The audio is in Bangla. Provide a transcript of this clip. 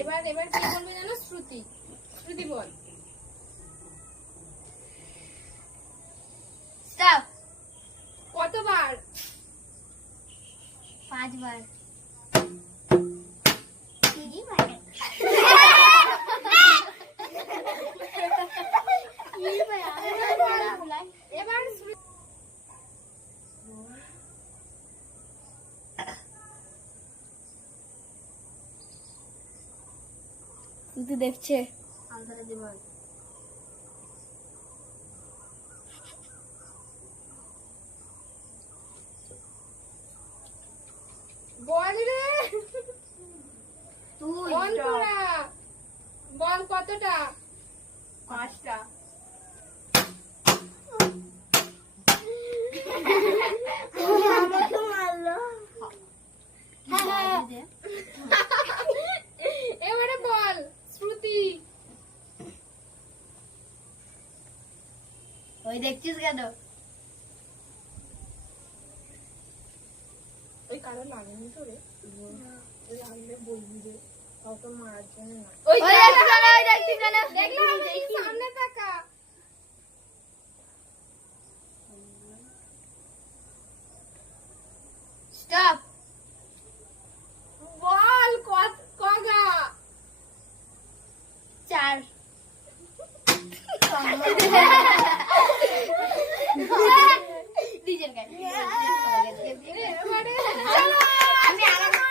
এবার এবার কি বলবে জানো? শ্রুতি, শ্রুতি বল। স্টপ। কতবার? 5 বার। দিদি মানে এবার তুই দেখছে আন্ধারে দিমাগ। বল রে তুই অন্তরা, বল কতটা? 5টা। আমাকে মারলো। এবারে বল শ্রুতি। ওই দেখছিস কেন? ওই কারো লাগেনি তো রে? ওই লাগলে বলবি যে কাউকে মারার জন্য না। ওই দেখছিস কেন? ওই দেখছিস কেন? দেখলাম সামনে তাকা। স্টপ। বল কগা? 4। নিজের গায়ে। এবারে আমি আলাদা